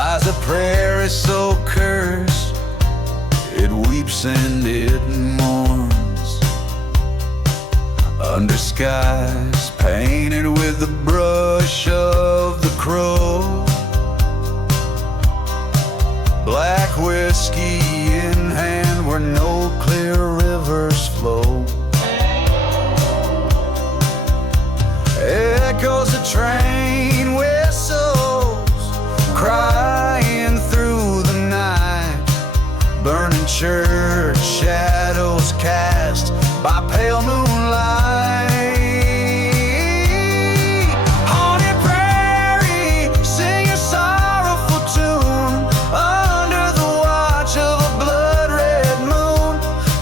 lies a prairie so cursed, it weeps and it mourns, under skies painted with the brush of the crow. Black whiskey in hand where no clear rivers flow. Echoes of train whistles crying through the night. Burning church shadows cast by pale moonlight. Haunted prairie, sing a sorrowful tune under the watch of a blood-red moon.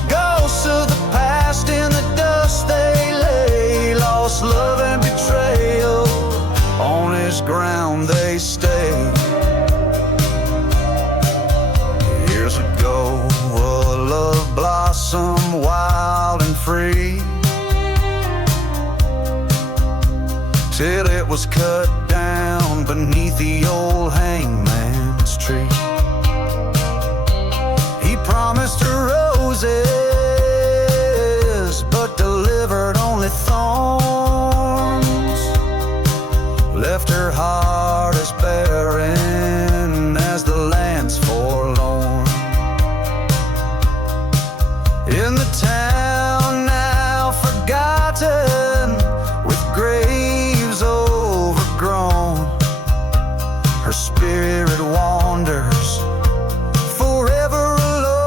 Ghosts of the past in the dust they lay, lost love and betrayal, on this ground they stay. Years ago, a love blossomed wild and free, till it was cut down beneath the old hangman's tree. He promised her roses, but delivered only thorns. Left her heart as barren as the land's forlorn. In the town now forgotten, with graves overgrown, her spirit wanders forever alone.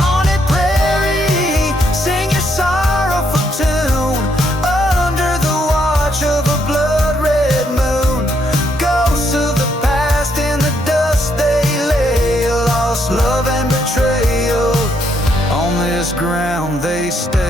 Haunted prairie, sing your sorrowful tune under the watch of a blood-red moon. Ghosts of the past in the dust they lay, lost love and betrayal, on this ground they stay.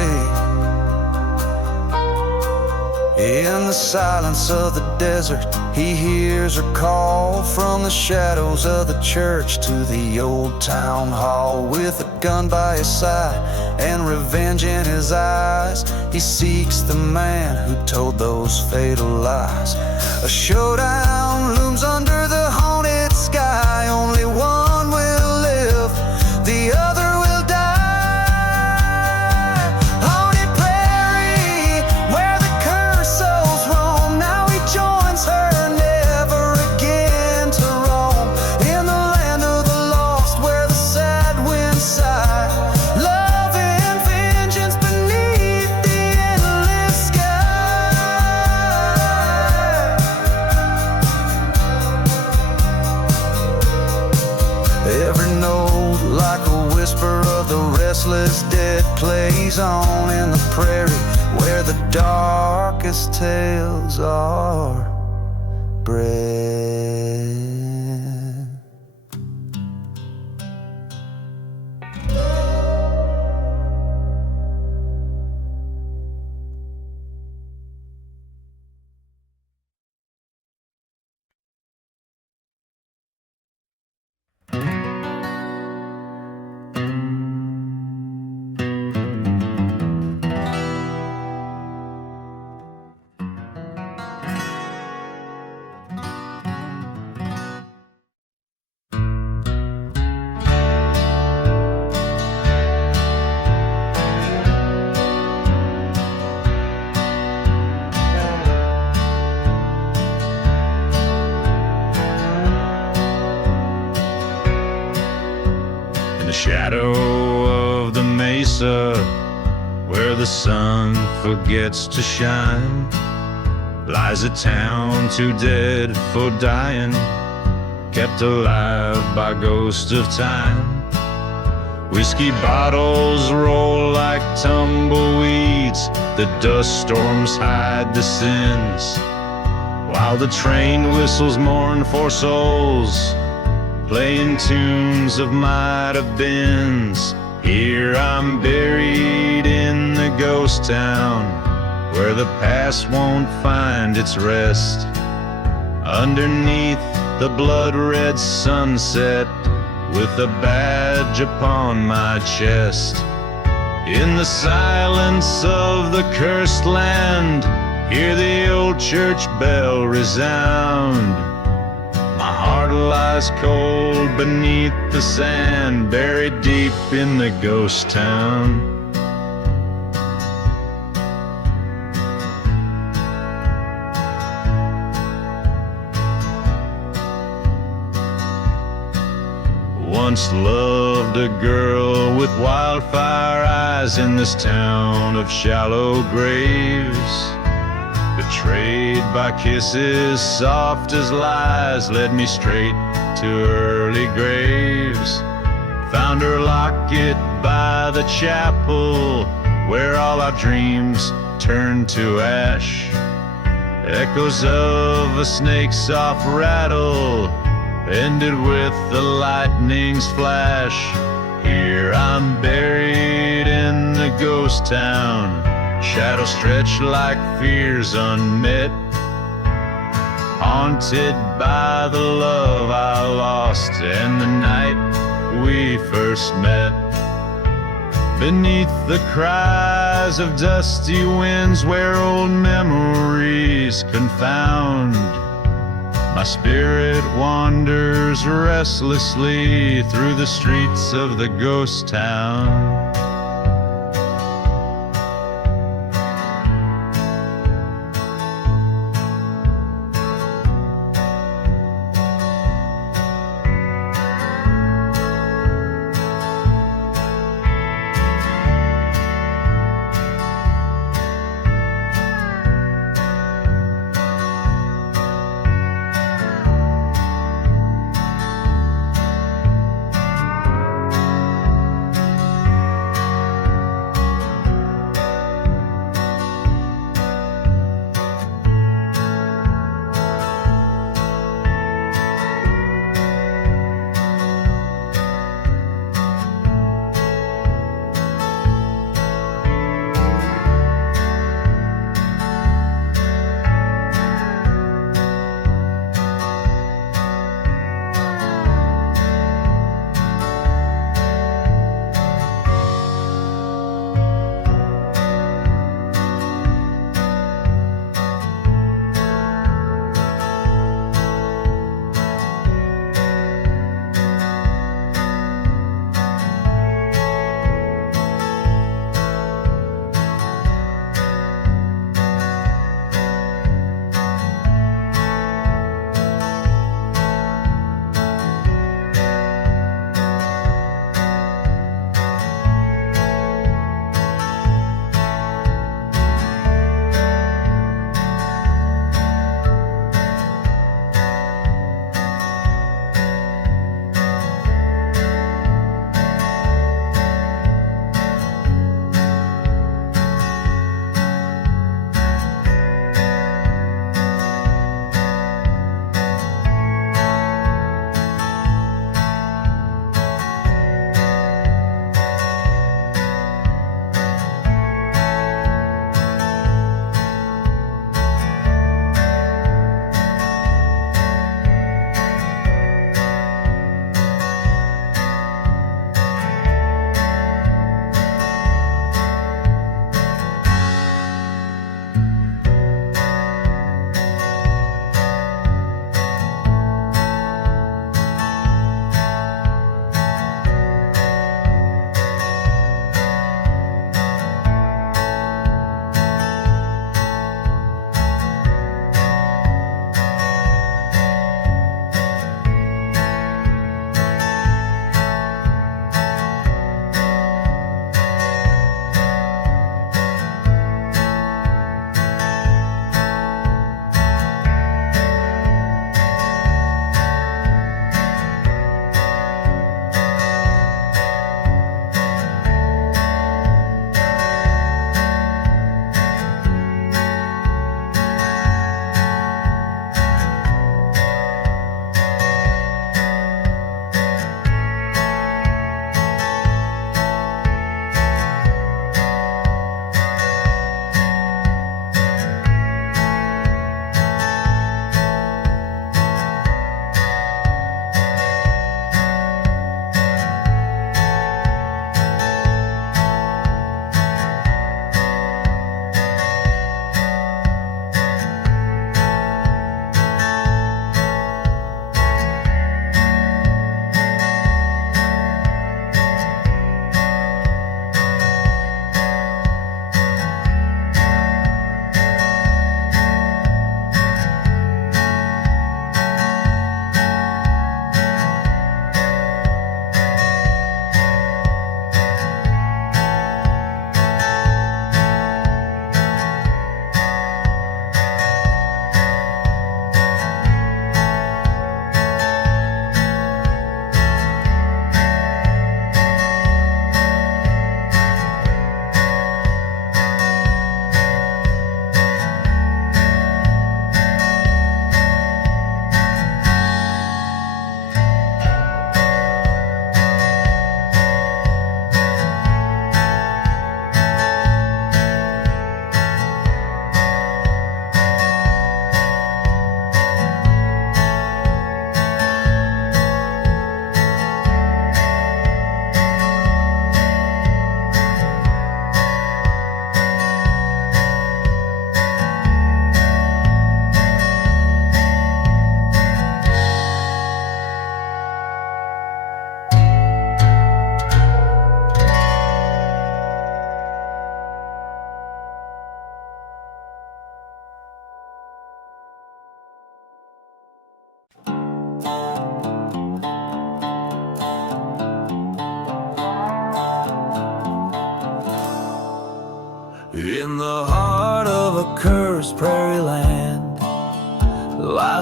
In the silence of the desert, he hears her call from the shadows of the church to the old town hall. With a gun by his side and revenge in his eyes, he seeks the man who told those fatal lies. A showdown looms under the haunted sky. Only one will live, the other will die. Haunted prairie, where the cursed souls roam, now he joins her, never again to roam. In the land of the lost, where the sad winds sigh, love and vengeance beneath the endless sky. Every note like a whisper of the restless dead plays on in the prairie, where the darkest tales are bred. Shadow of the mesa, where the sun forgets to shine, lies a town too dead for dying, kept alive by ghosts of time. Whiskey bottles roll like tumbleweeds, the dust storms hide the sins, while the train whistles mourn for souls, playing tunes of might have beens. Here I'm buried in the ghost town, where the past won't find its rest. Underneath the blood-red sunset, with a badge upon my chest. In the silence of the cursed land, hear the old old church bell resound. My heart lies cold beneath the sand, buried deep in the ghost town. Once loved a girl with wildfire eyes in this town of shallow graves. Betrayed by kisses soft as lies, led me straight to early graves. Found her locket by the chapel, where all our dreams turned to ash. Echoes of a snake's soft rattle ended with the lightning's flash. Here I'm buried in the ghost town, shadows stretch like fears unmet, haunted by the love I lost and the night we first met. Beneath the cries of dusty winds where old memories confound, my spirit wanders restlessly through the streets of the ghost town.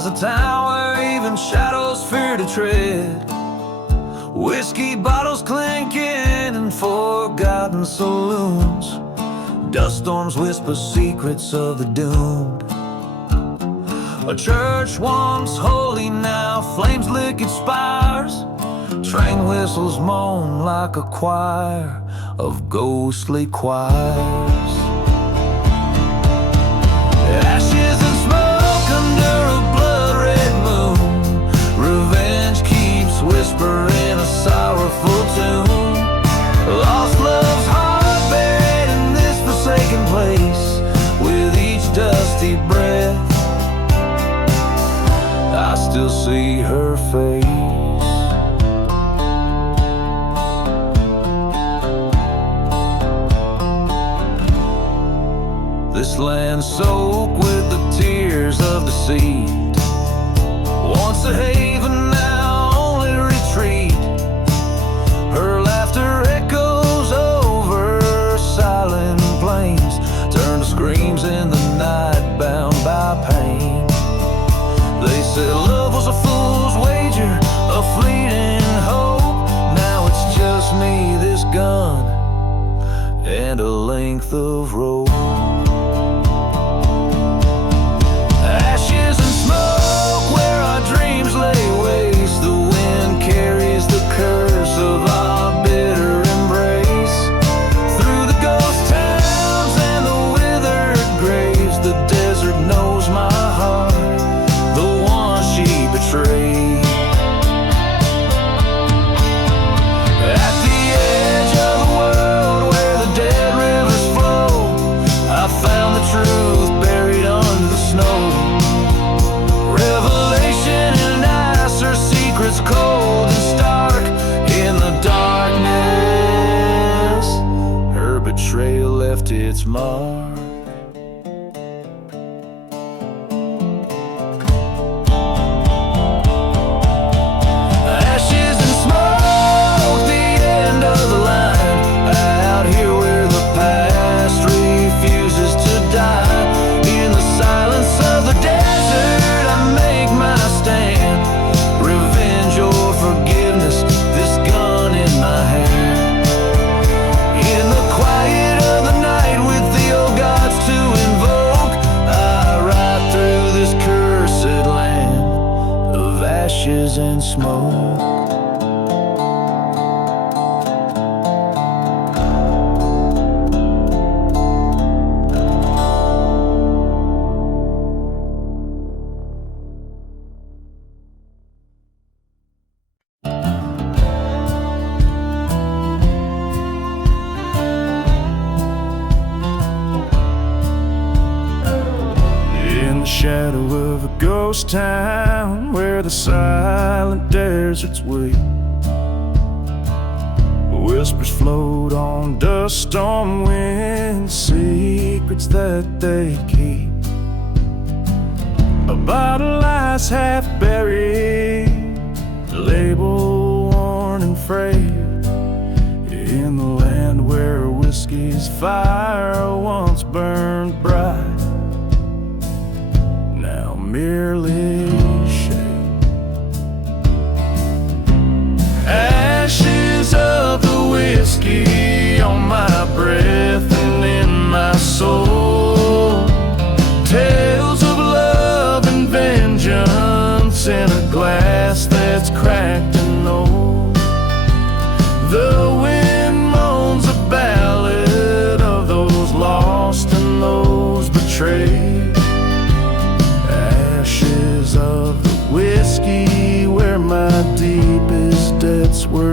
lies a town where even shadows fear to tread. Whiskey bottles clinking in forgotten saloons. Dust storms whisper secrets of the doomed. A church once holy now flames lick its spires. Train whistles moan like a choir of ghostly choirs. Ashes and smoke under a blood-red moon. Revenge keeps whispering a sorrowful tune. Lost love's heart buried in this forsaken place. With each dusty breath, I still see her face. This land soaked with the tears of the sea. Once a haven, now only retreat. Her laughter echoes over silent plains, turn to screams in the night, bound by pain. They said love was a fool's wager, a fleeting hope. Now it's just me, this gun, and a length of rope. Ashes and smoke where our dreams lay waste. The wind carries the curse of our bitter embrace. Through the ghost towns and the withered graves, the desert knows my heart, the one she betrayed. At the edge of the world where the dead rivers flow, I found the truth buried under the snow. Revelation and ice, her secrets cold and stark in the darkness. Her betrayal left its mark. Ashes and smoke, the end of the line. Out here where the past refuses to die. In the silence of the desert, I make my stand. Revenge or forgiveness, this gun in my hand. In the quiet of the night with the old gods to invoke, I ride through this cursed land of ashes and smoke. In the shadow of a ghost town where the silent deserts wait, whispers float on dust storm winds, secrets that they keep. A bottle lies half buried, label worn and frayed. In the land where whiskey's fire once burned bright, now merely shade. Ashes of the whiskey on my breath and in my soul. Tales of love and vengeance in a glass that's cracked and old. The wind moans a ballad of those lost and those betrayed. Ashes of the whiskey where my deepest debts were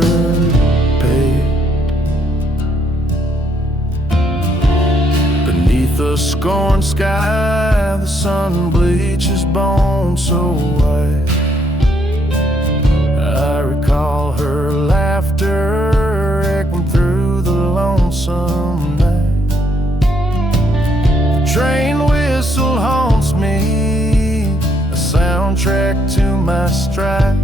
paid. Beneath the scorned sky, the sun bleaches bones so white. I recall her laughter echoing through the lonesome night. The train whistle haunts me, a soundtrack to my stride.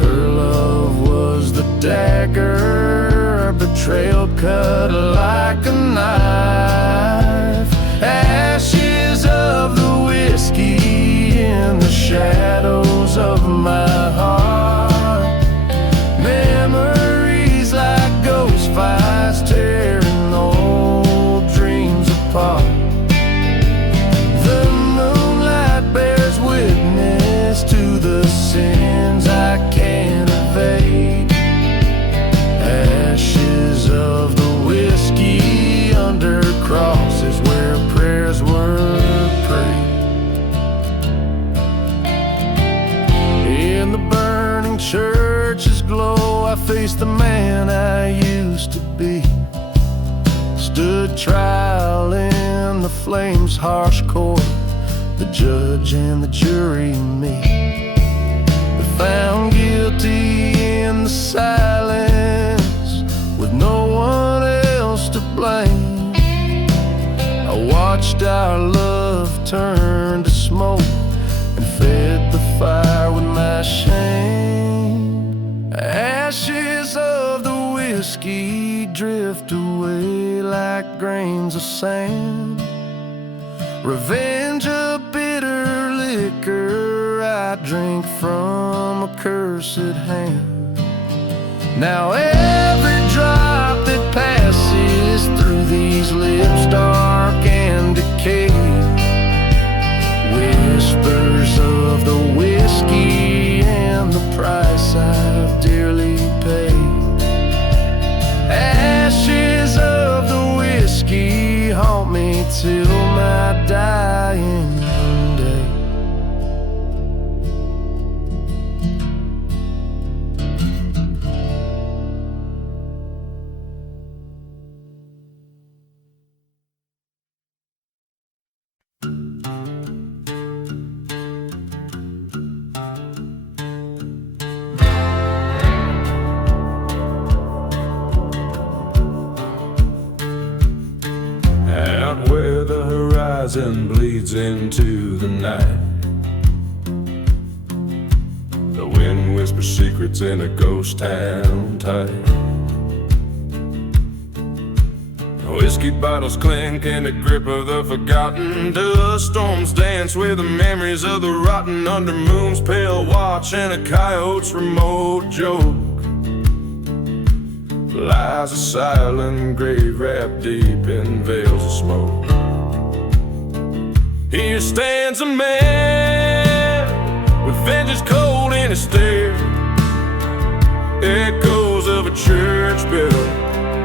Her love was the dagger, betrayal cut like a knife. Ashes of the whiskey I faced the man I used to be. Stood trial in the flames' harsh court, the judge and the jury and me. They found guilty in the silence, with no one else to blame. I watched our love turn to smoke and fed the fire with my shame. Ashes of the whiskey drift away like grains of sand. Revenge, a bitter liquor I drink from a cursed hand. Now every drop that passes through these lips dark and decayed, whispers of the whiskey and the price I've dearly paid. Ashes of the whiskey haunt me till my dying day. Out where the horizon bleeds into the night, the wind whispers secrets in a ghost town tight. Whiskey bottles clink in the grip of the forgotten. Dust storms dance with the memories of the rotten, under moon's pale watch and a coyote's remote joke. Lies a silent grave wrapped deep in veils of smoke. Here stands a man with vengeance cold in his stare, echoes of a church bell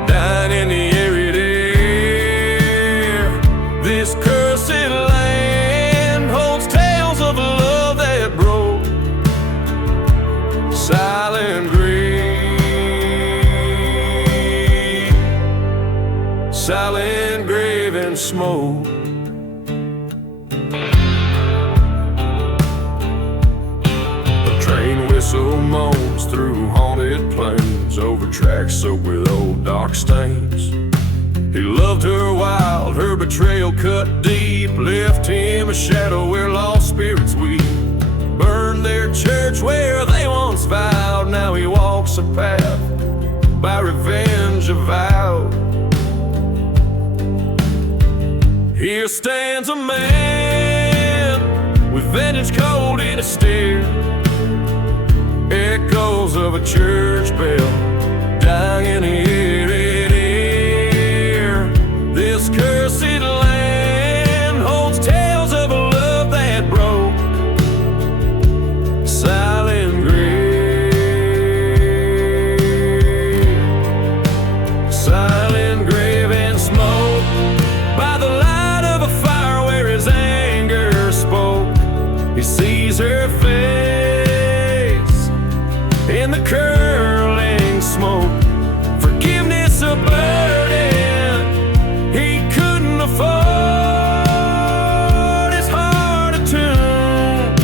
dying in the arid air. This cursed land holds tales of a love that broke. Silent grave, silent grave and smoke. Whistle moans through haunted plains, over tracks soaked with old dark stains. He loved her wild, her betrayal cut deep, left him a shadow where lost spirits weep. Burned their church where they once vowed, now he walks a path by revenge avowed. Here stands a man with vengeance cold in his stare, echoes of a church bell dying in the arid air. This cursed land holds tales of a love that broke. Silent grave, silent grave and smoke, by the light of a fire where his anger spoke. He sees her face in the curling smoke. Forgiveness a burden he couldn't afford. His heart attuned,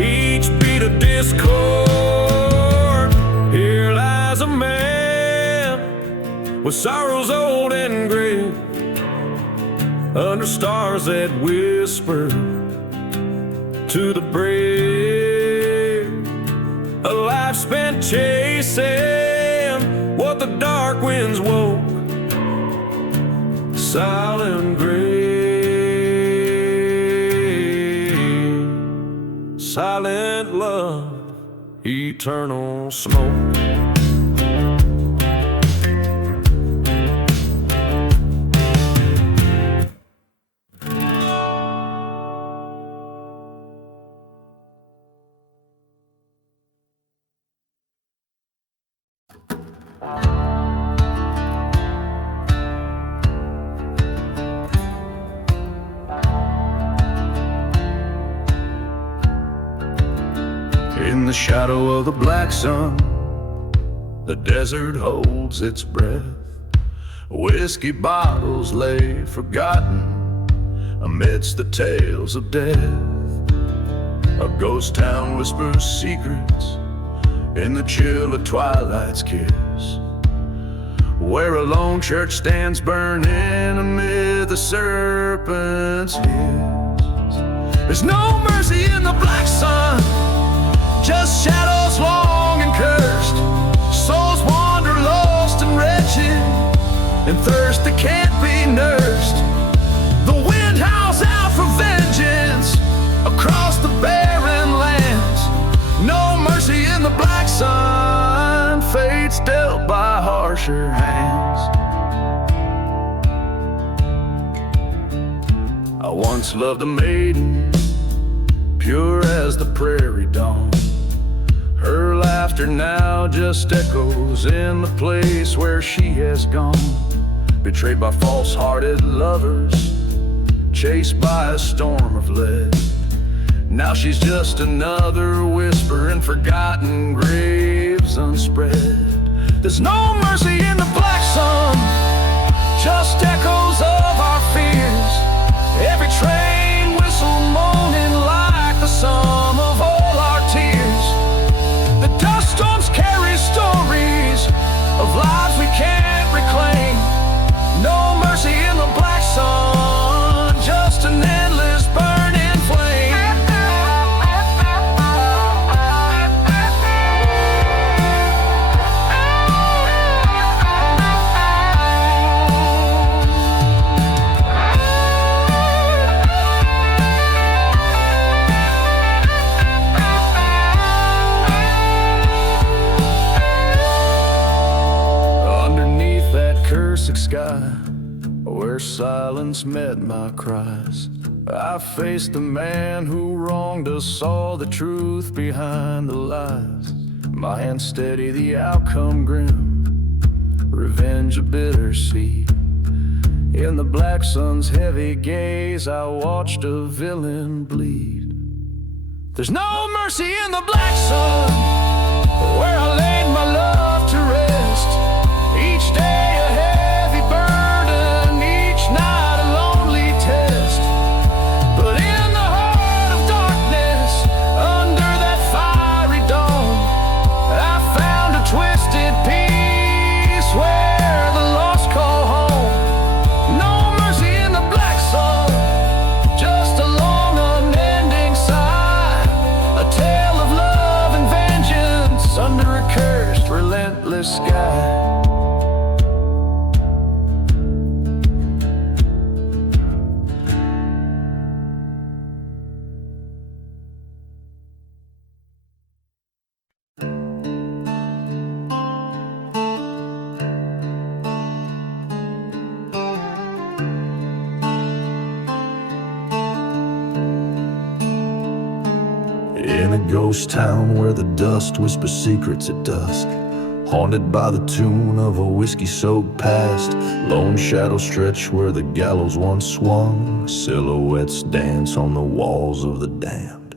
each beat a discord. Here lies a man with sorrows old and gray, under stars that whisper to the brave. A life spent chasing what the dark winds woke. Silent grave, silent love, eternal smoke. In the shadow of the black sun, the desert holds its breath. Whiskey bottles lay forgotten amidst the tales of death. A ghost town whispers secrets in the chill of twilight's kiss, where a lone church stands burning amid the serpent's hiss. There's no mercy in the black sun, just shadows long and cursed. Souls wander lost and wretched, and thirst that can't be nursed. The wind howls out for vengeance across the barren lands. No mercy in the black sun, fates dealt by harsher hands. I once loved a maiden, pure as the prairie dawn. Her laughter now just echoes in the place where she has gone. Betrayed by false-hearted lovers, chased by a storm of lead. Now she's just another whisper in forgotten graves unspread. There's no mercy in the black sun, just echoes of our fears. Every train whistle moaning like the sum of all our tears. The dust storms carry stories of lives we can't reclaim. No mercy in the black sun, just an endless burning flame. Underneath that cursed sky, where silence met my cries, I faced the man who wronged us, saw the truth behind the lies. My hand steady, the outcome grim, revenge a bitter seed. In the black sun's heavy gaze, I watched a villain bleed. There's no mercy in the black sun, where I laid my love to rest. Each day a heavy burden, each night a lonely test. But in the heart of darkness, under that fiery dawn, I found a twisted peace where the lost call home. No mercy in the black sun, just a long unending sigh. A tale of love and vengeance under a cursed, relentless sky. In a ghost town where the dust whispers secrets at dusk, haunted by the tune of a whiskey-soaked past, lone shadows stretch where the gallows once swung, silhouettes dance on the walls of the damned.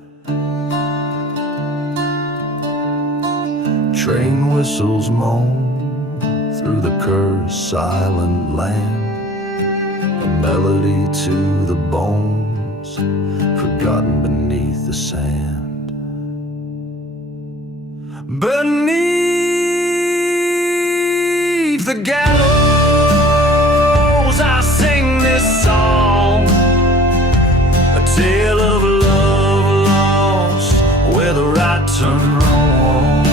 Train whistles moan through the cursed silent land, a melody to the bones, forgotten beneath the sand. Beneath the gallows I sing this song, a tale of love lost where the right turned wrong.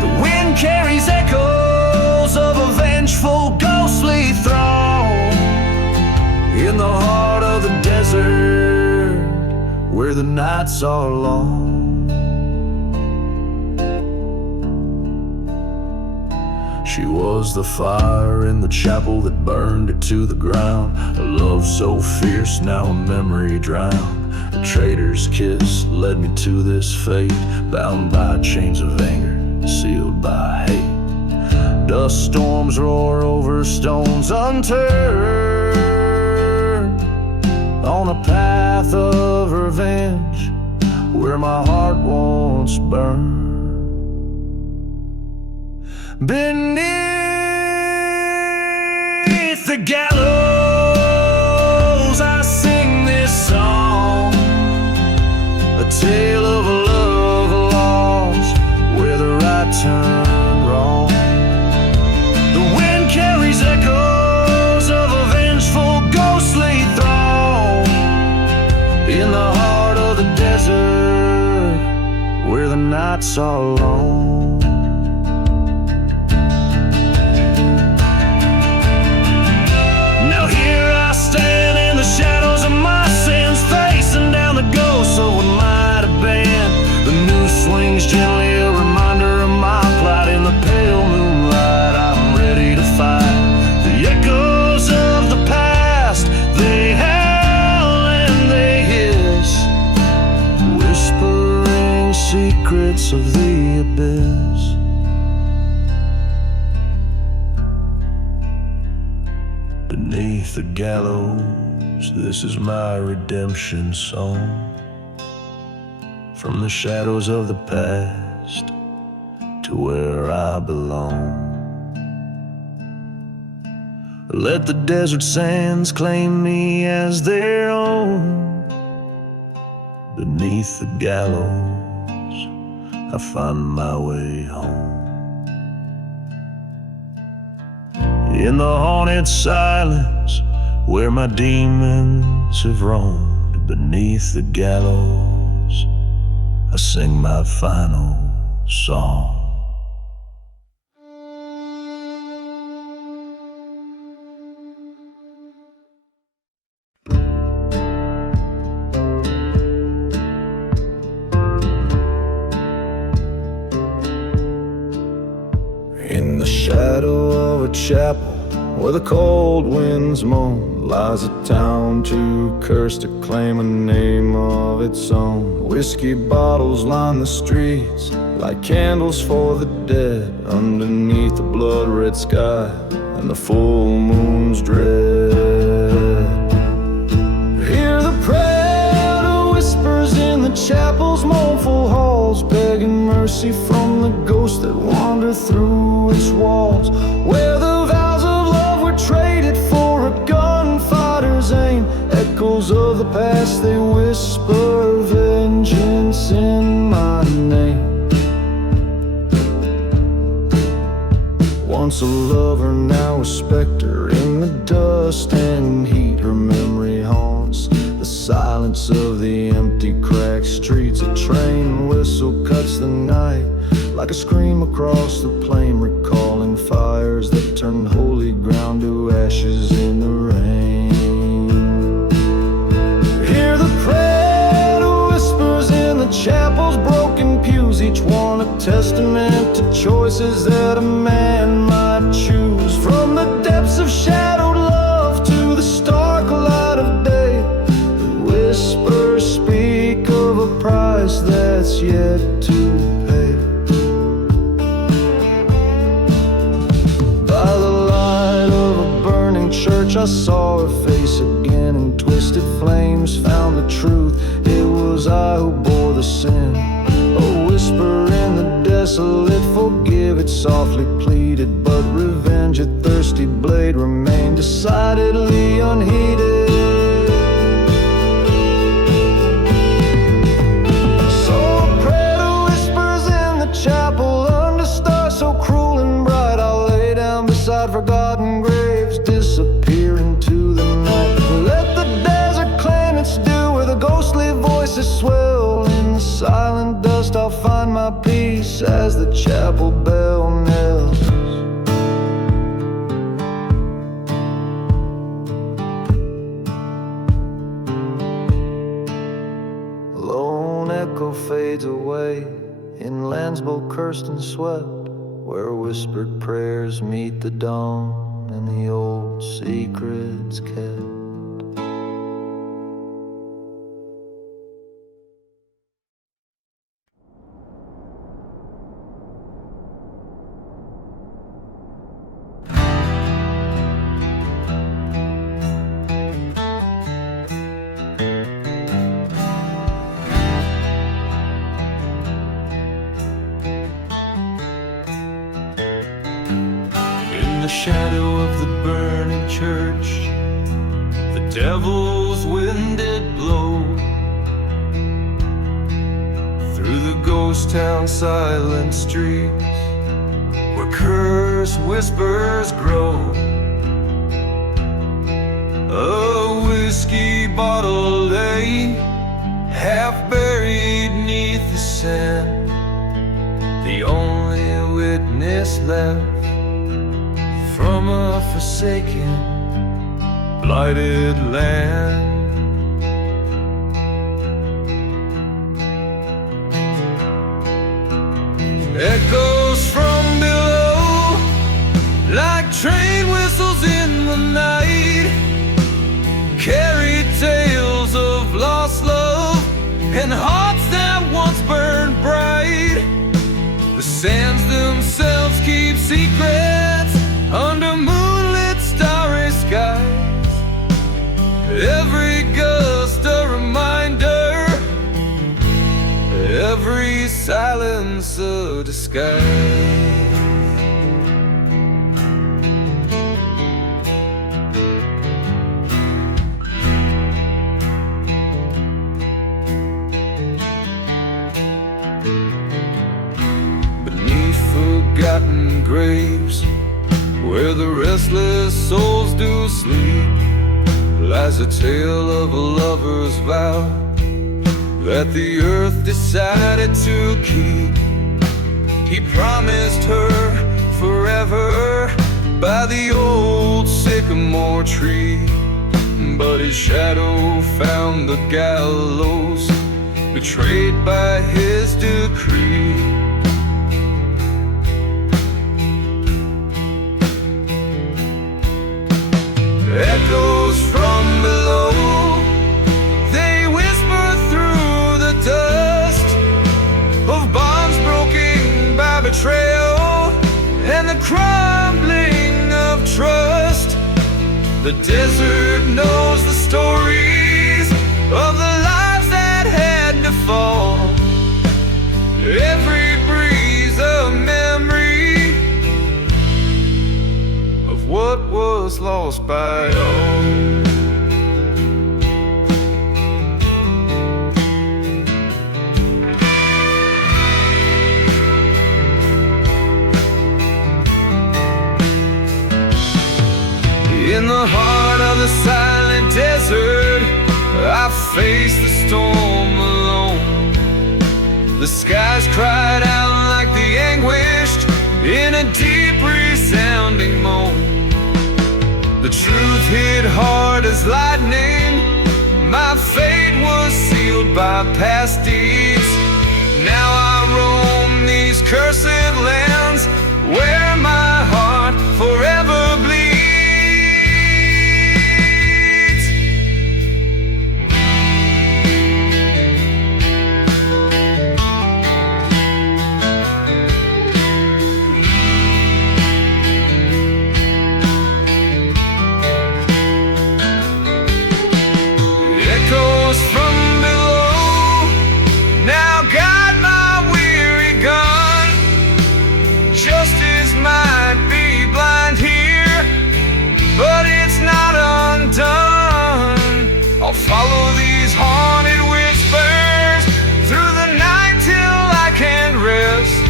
The wind carries echoes of a vengeful ghostly throng, in the heart of the desert where the nights are long. She was the fire in the chapel that burned it to the ground, a love so fierce, now a memory drowned. A traitor's kiss led me to this fate, bound by chains of anger, sealed by hate. Dust storms roar over stones unturned, on a path of revenge where my heart once burned. Beneath the gallows, I sing this song, a tale of a love lost where the right turned wrong. The wind carries echoes of a vengeful, ghostly throng in the heart of the desert where the nights are long. Stand in the shadows of my sins, facing down the ghosts of what might have been. The noose swings gently, a reminder of my plight. In the pale moonlight, I'm ready to fight the echoes of the past. They howl and they hiss, whispering secrets of the abyss. Beneath the gallows, this is my redemption song. From the shadows of the past to where I belong. Let the desert sands claim me as their own. Beneath the gallows, I find my way home. In the haunted silence where my demons have roamed, beneath the gallows, I sing my final song. In the shadow of a chapel where the cold winds moan, lies a town too cursed to claim a name of its own. Whiskey bottles line the streets like candles for the dead, underneath the blood-red sky and the full moon's dread. Hear the prayer of whispers in the chapel's mournful halls, begging mercy from the ghosts that wander through its walls, where the vows of love were traded for a gunfighter's aim. Echoes of the past, they whisper vengeance in my name. Once a lover, now a specter, in the dust and heat her memory haunts the silence of the empty cracked streets. A train whistle cuts the night like a scream across the plain, recalling fires that turn holy ground to ashes in the rain. Hear the prayer of whispers in the chapel's broken pews, each one a testament to choices that a man might choose. From the depths of shadowed love to the stark light of day, the whispers speak of a price that's yet to pay. Church, I saw her face again, in twisted flames found the truth. It was I who bore the sin. A whisper in the desolate, forgive it softly pleaded, but revenge, a thirsty blade, remained decidedly unheeded. So a prayer to whispers in the chapel, under stars so cruel and bright, I'll lay down beside forgotten graves, disappear into the night. Let the desert claim its due, where the ghostly voices swell. In the silent dust I'll find my peace as the chapel bell knells. A lone echo fades away in lands both cursed and swept, where whispered prayers meet the dawn and the old secrets kept. shadow of the burning church, the devil's wind did blow through the ghost town silent streets, where curse whispers grow. A whiskey bottle lay half buried neath the sand, the only witness left from a forsaken, blighted land. Echoes from below, like train whistles in the night, carry tales of lost love and hearts that once burned bright. The sands themselves keep secrets under moonlit starry skies. Every gust a reminder, every silence a disguise. Forgotten graves, where the restless souls do sleep, lies a tale of a lover's vow that the earth decided to keep. He promised her forever by the old sycamore tree, but his shadow found the gallows, betrayed by his decree. Echoes from below, they whisper through the dust of bonds broken by betrayal and the crumbling of trust. The desert knows the stories of the lives that had to fall. Every breeze a memory what was lost by all. In the heart of the silent desert, I faced the storm alone. The skies cried out like the anguished in a deep resounding moan. The truth hit hard as lightning, my fate was sealed by past deeds. Now I roam these cursed lands where my heart forever bleeds. From below, now guide my weary gun. Justice might be blind here, but it's not undone. I'll follow these haunted whispers through the night till I can rest,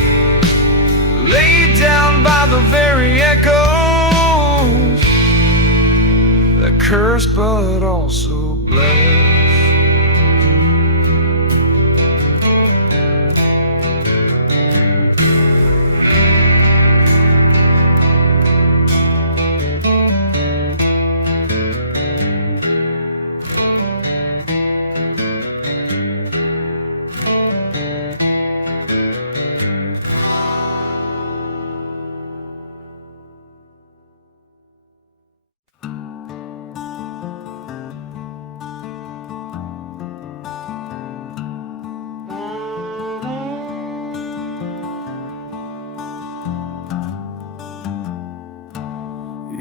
laid down by the very echoes that curse but also bless.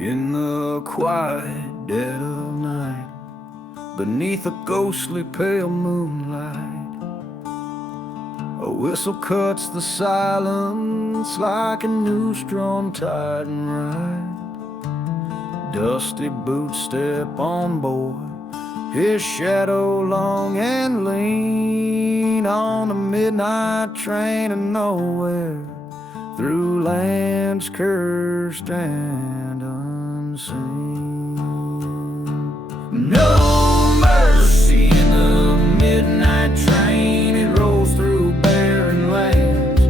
In the quiet dead of night, beneath a ghostly pale moonlight, a whistle cuts the silence like a new strong tide and ride. dusty boot step on board, his shadow long and lean on the midnight train of nowhere, through lands cursed and unseen. No mercy in the midnight train, it rolls through barren lands,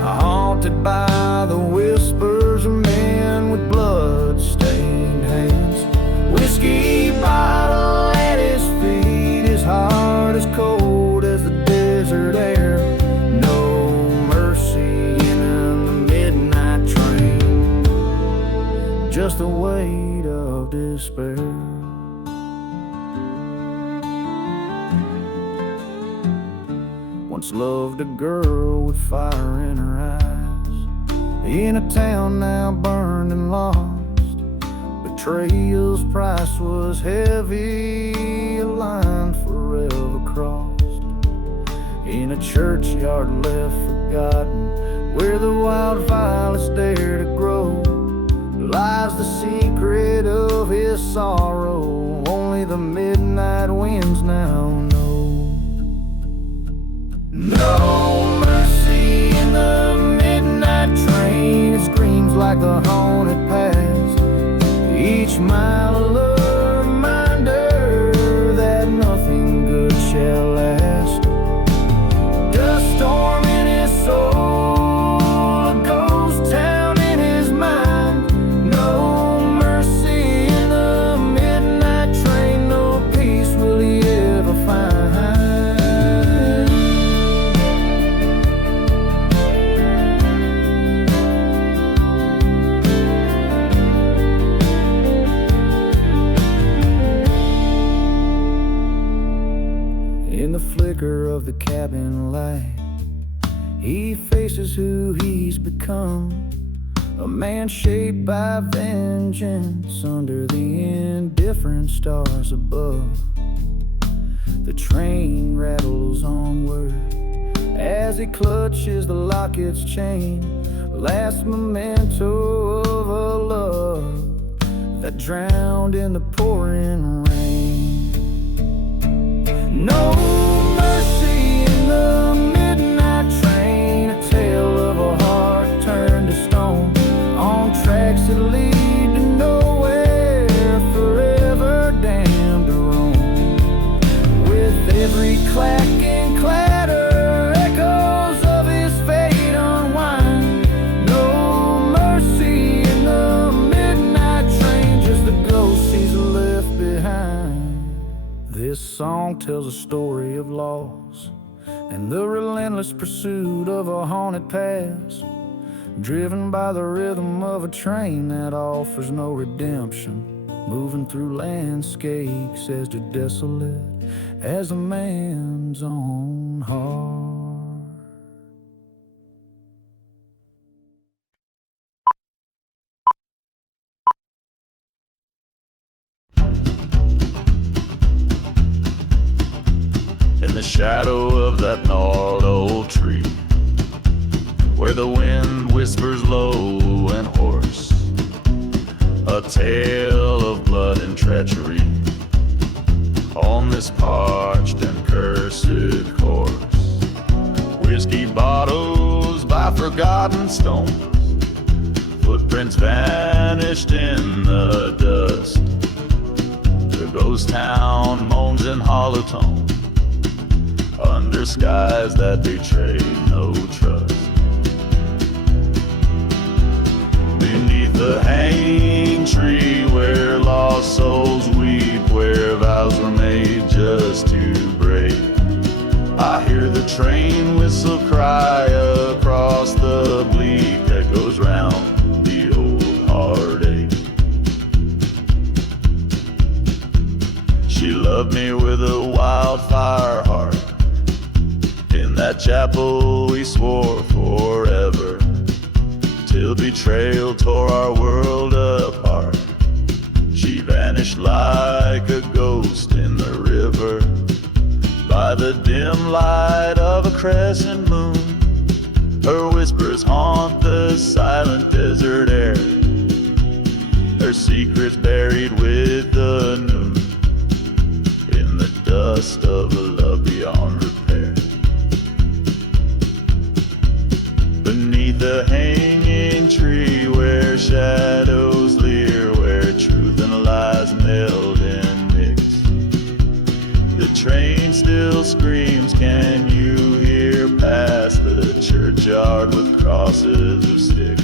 haunted by the whispers of men with blood-stained hands. Whiskey bottle at his feet, his heart is cold as the desert air. No mercy in the midnight train, just the weight of despair. Once loved a girl with fire in her eyes, in a town now burned and lost. Betrayal's price was heavy, a line forever crossed. In a churchyard left forgotten, where the wild violets dare to grow, lies the secret of his sorrow, only the midnight winds now know. No mercy in the midnight train, it screams like the haunted past. Each mile a reminder that nothing good shall last. Dust storm in his soul, a ghost town in his mind. No mercy in the midnight train, no peace will he ever find. Of the cabin light, he faces who he's become, a man shaped by vengeance under the indifferent stars above. The train rattles onward as he clutches the locket's chain, last memento of a love that drowned in the pouring rain. No the midnight train, a tale of a heart turned to stone, on tracks that lead to nowhere, forever damned to roam. With every clack and clatter, echoes of his fate unwind. No mercy in the midnight train, just the ghosts he's left behind. This song tells a story of loss and the relentless pursuit of a haunted past, driven by the rhythm of a train that offers no redemption, moving through landscapes as desolate as a man's own heart. In the shadow of that gnarled old tree, where the wind whispers low and hoarse, a tale of blood and treachery on this parched and cursed course. Whiskey bottles by forgotten stones, footprints vanished in the dust. The ghost town moans in hollow tone, under skies that betray no trust. Beneath the hanging tree, where lost souls weep, where vows were made just to break, I hear the train whistle cry across the bleak that goes round the old heartache. She loved me with a wildfire heart. In that chapel we swore forever, till betrayal tore our world apart. She vanished like a ghost in the river, by the dim light of a crescent moon. Her whispers haunt the silent desert air, her where secrets buried with the noon, in the dust of a love beyond repair. Beneath the hanging tree where shadows leer, where truth and lies meld and mix, the train still screams, can you hear past the churchyard with crosses of sticks?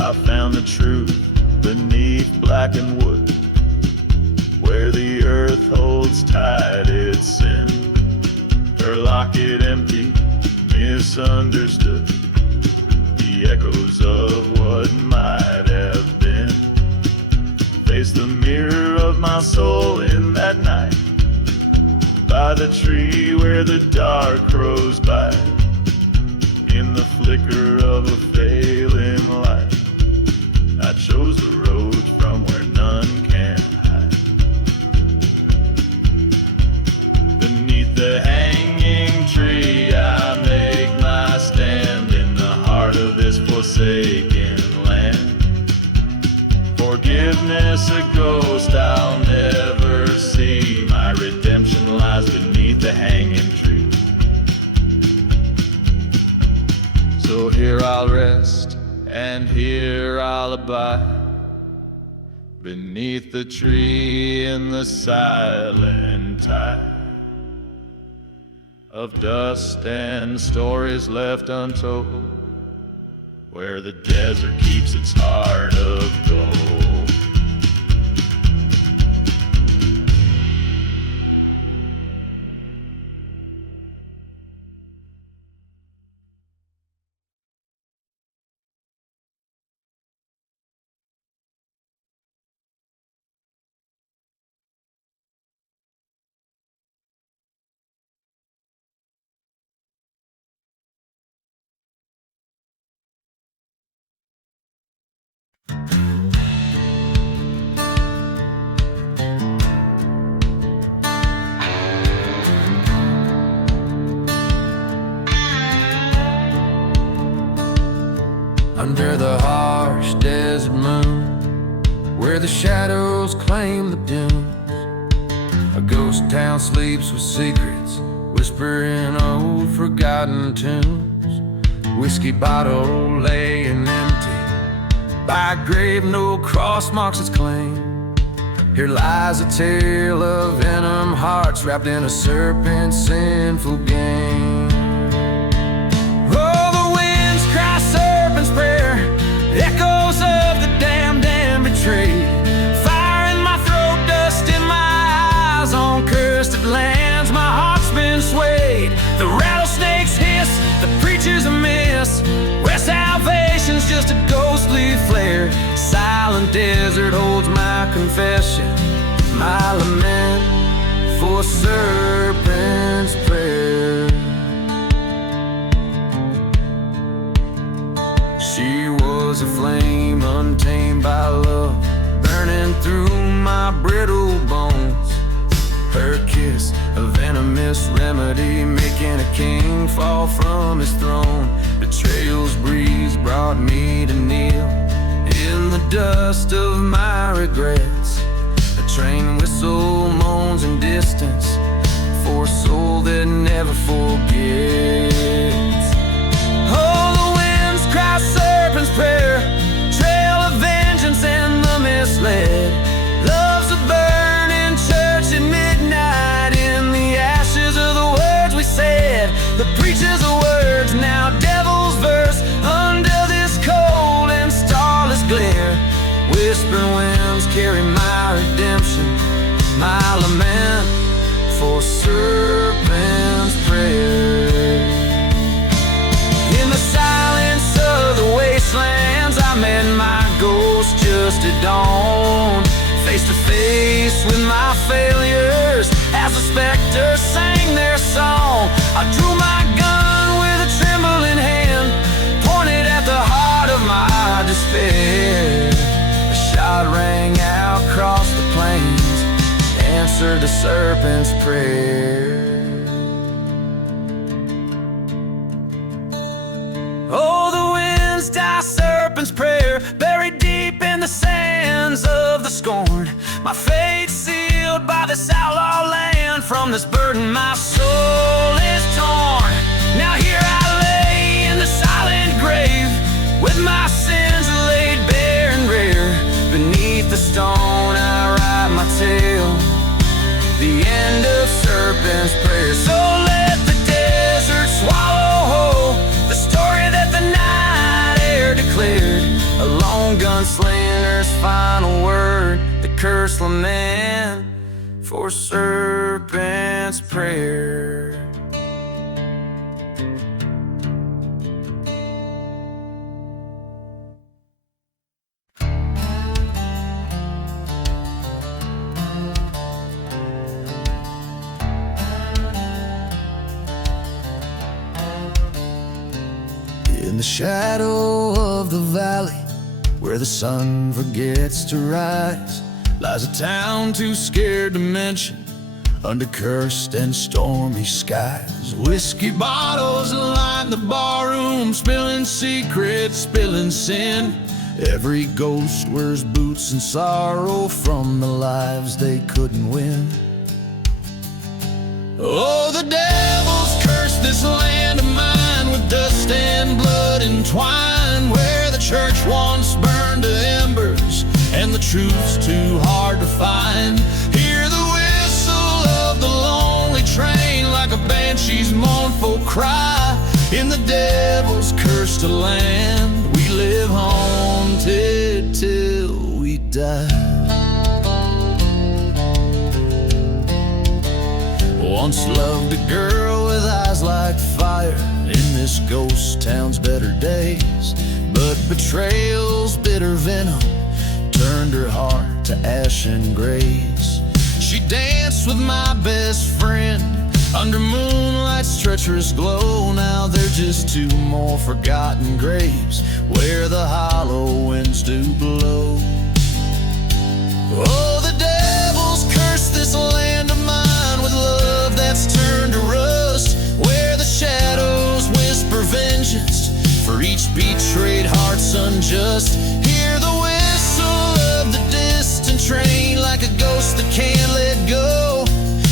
I found the truth beneath blackened wood, where the earth holds tight its sin. Her locket empty, misunderstood, the echoes of what might have been. Face the mirror of my soul in that night, by the tree where the dark crows bite, in the flicker of a failing light. I chose the road from where none can hide. Beneath the hanging tree, I make my stand in the heart of this forsaken land. Forgiveness a ghost I'll never see. My redemption lies beneath the hanging tree. So here I'll rest, and here I'll abide, beneath the tree in the silent tide of dust and stories left untold, where the desert keeps its heart of gold. Under the harsh desert moon, where the shadows claim the dunes, a ghost town sleeps with secrets, whispering old forgotten tunes. Whiskey bottle laying empty by a grave no cross marks its claim. Here lies a tale of venom hearts wrapped in a serpent's sinful game. Oh, the winds cry serpent's prayer, echoes of the damned and betrayed. Fire in my throat, dust in my eyes, on cursed lands my heart's been swayed. The rattlesnakes hiss, the preacher's a miss, where salvation's just a ghostly flare. Silent desert holds my confession, my lament for serpent's prayer. She was a flame untamed by love, burning through my brittle bones. Her kiss, a venomous remedy, making a king fall from his throne. Betrayal's breeze brought me to kneel in the dust of my regrets. A train whistle moans in distance for a soul that never forgets. Oh, the winds cry serpent's prayer, trail of vengeance and the misled. Love's a burning church at midnight, in the ashes of the words we said. The preacher's a words, now devil's verse, under this cold and starless glare. Whispering winds carry my redemption, my lament for serpent's prayer. In the silence of the wastelands, I met my ghost just at dawn. Face to face with my failures, as the specters sang their song. I drew my gun despair. A shot rang out across the plains, answered the serpent's prayer. Oh, the winds die serpent's prayer, buried deep in the sands of the scorn. My fate sealed by this outlaw land. From this burden my soul is torn. Now here I lay in the silent grave, with my sins laid bare and rare. Beneath the stone I write my tale, the end of serpent's prayer. So let the desert swallow whole the story that the night air declared. A lone gunslinger's final word, the curse lament for serpent's prayer. In the shadow of the valley, where the sun forgets to rise, lies a town too scared to mention, under cursed and stormy skies. Whiskey bottles line the barroom, spilling secrets, spilling sin. Every ghost wears boots and sorrow from the lives they couldn't win. Oh, the devil's cursed this land of mine, with dust and blood entwined, where the church once burned to embers and the truth's too hard to find. Hear the whistle of the lonely train, like a banshee's mournful cry. In the devil's cursed land, we live haunted till we die. Once loved a girl with eyes like fire, in this ghost town's better days. But betrayal's bitter venom turned her heart to ashen grays. She danced with my best friend under moonlight's treacherous glow. Now they're just two more forgotten graves where the hollow winds do blow. Oh, the devil's cursed this land of mine, with love that's turned to rust, where the shadows whisper vengeance for each betrayed heart's unjust. Hear the whistle of the distant train, like a ghost that can't let go.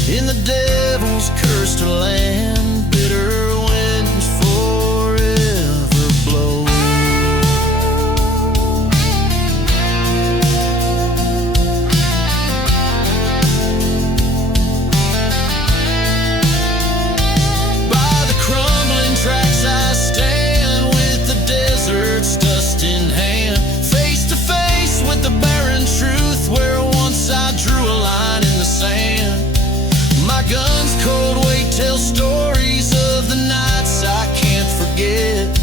In the devil's cursed land, bitter winds forever blow. By the crumbling tracks I stand, with the desert's dust in hand, face to face with the barren truth, where once I drew a line in the sand. My gun's cold weight tells stories of the nights I can't forget,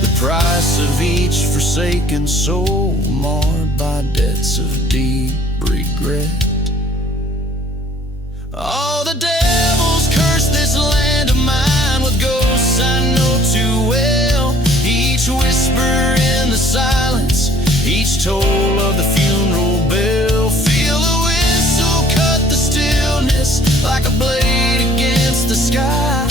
the price of each forsaken soul, marred by debts of deep regret. Oh, the devil's cursed this land of mine, with ghosts I know too well. Each whisper in the silence, each toll of the funeral bell. Feel the whistle cut the stillness like a blade against the sky.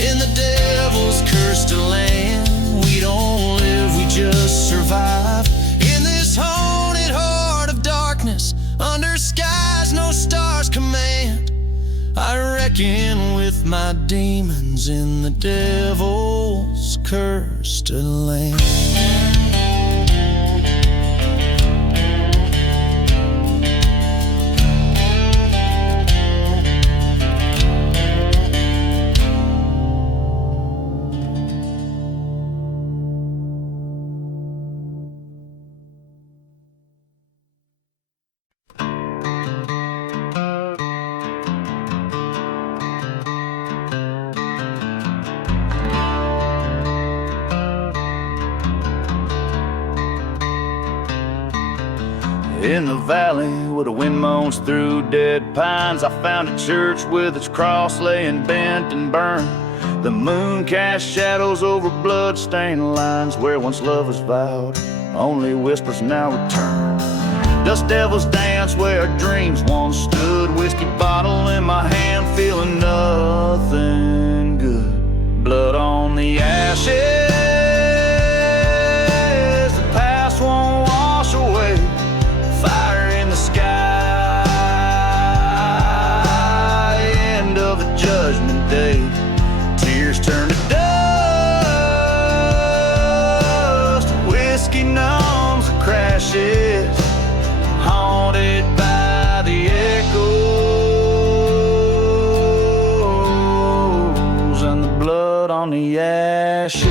In the devil's cursed land, we don't live, we just survive. In this haunted heart of darkness, under skies no stars command, I reckon with my demons in the devil's cursed land. In the valley where the wind moans through dead pines, I found a church with its cross laying bent and burned. The moon cast shadows over blood-stained lines where once love was vowed. only whispers now return. Dust devils dance where dreams once stood. Whiskey bottle in my hand, feeling nothing good. Blood on the ashes, the past won't wash away. Fire in the sky, end of the judgment day. Tears turn to dust, whiskey numbs the crashes, haunted by the echoes and the blood on the ashes.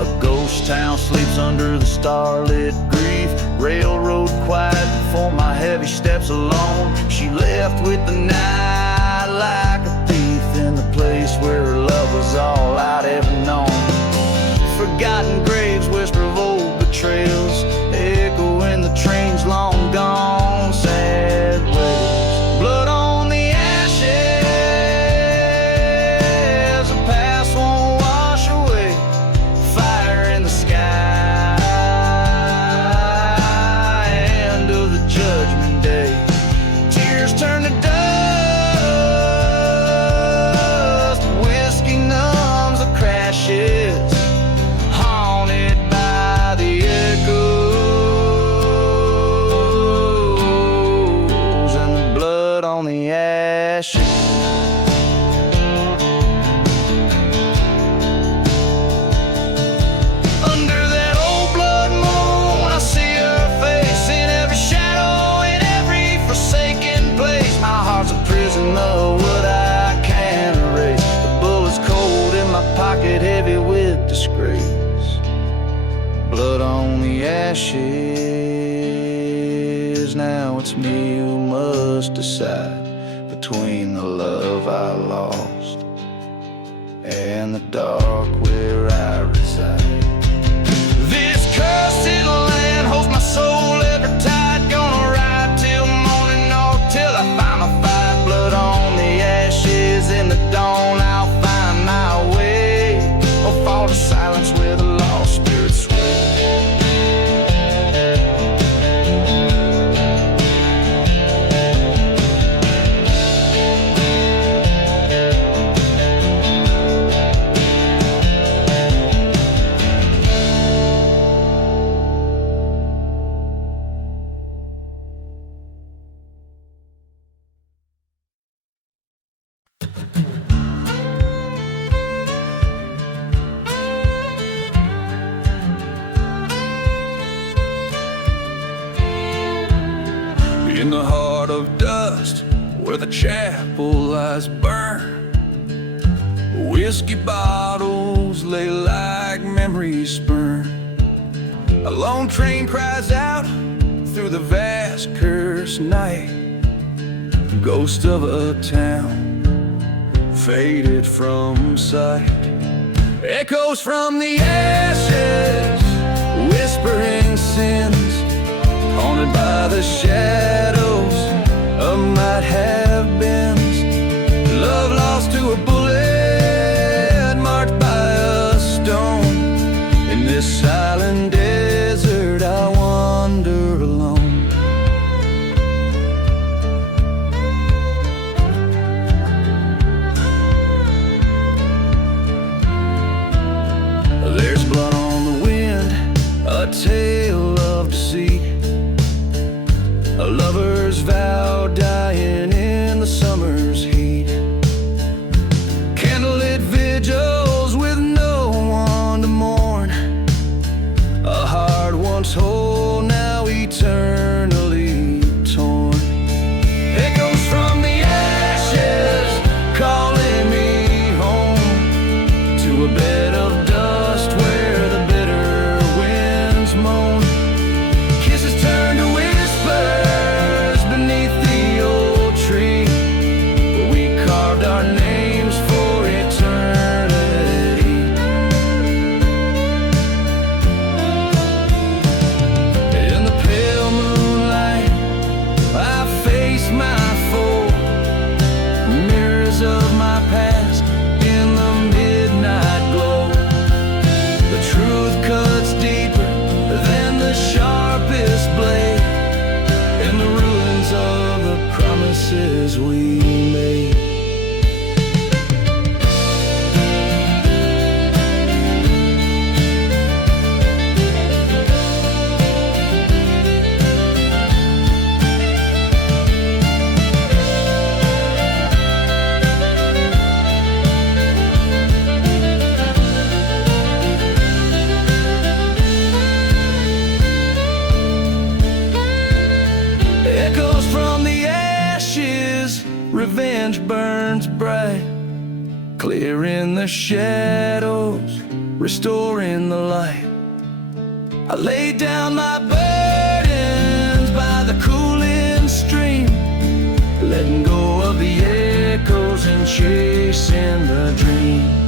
A ghost town sleeps under the starlit grief. Railroad quiet before my heavy steps alone. She left with the night like a thief in the place where her love was all I'd ever known. Forgotten graves whisper of old betrayals, echo in the trains long gone, sad waves. Blood on the ashes, the past won't wash away. Fire in the sky, end of the judgment day. Tears turn to dust, whiskey numbs the crashes, haunted by the echoes and the blood on the ashes. Under that old blood moon, I see her face in every shadow, in every forsaken place. My heart's a prison, the wood I can't erase. The bullet's cold in my pocket, heavy with disgrace. Blood on the ashes, now it's me who must decide between the love I lost and the dark where I reside. This cursed land holds my soul ever tight. Gonna ride till morning or till I find my fight. Blood on the ashes, in the dawn I'll find my way, or fall to silence where the lost spirits sway. In the heart of dust, where the chapel lies burned, whiskey bottles lay like memories spurned. A lone train cries out through the vast cursed night. Ghost of a town faded from sight. Echoes from the ashes, whispering sins, haunted by the shadows of might have beens. Love lost to a bullet, marked by a stone. In this silent desert I wander alone. There's blood on the wind, a tale of deceit, a lover's vow dying in clearing the shadows, restoring the light. I laid down my burdens by the cooling stream, letting go of the echoes and chasing the dream.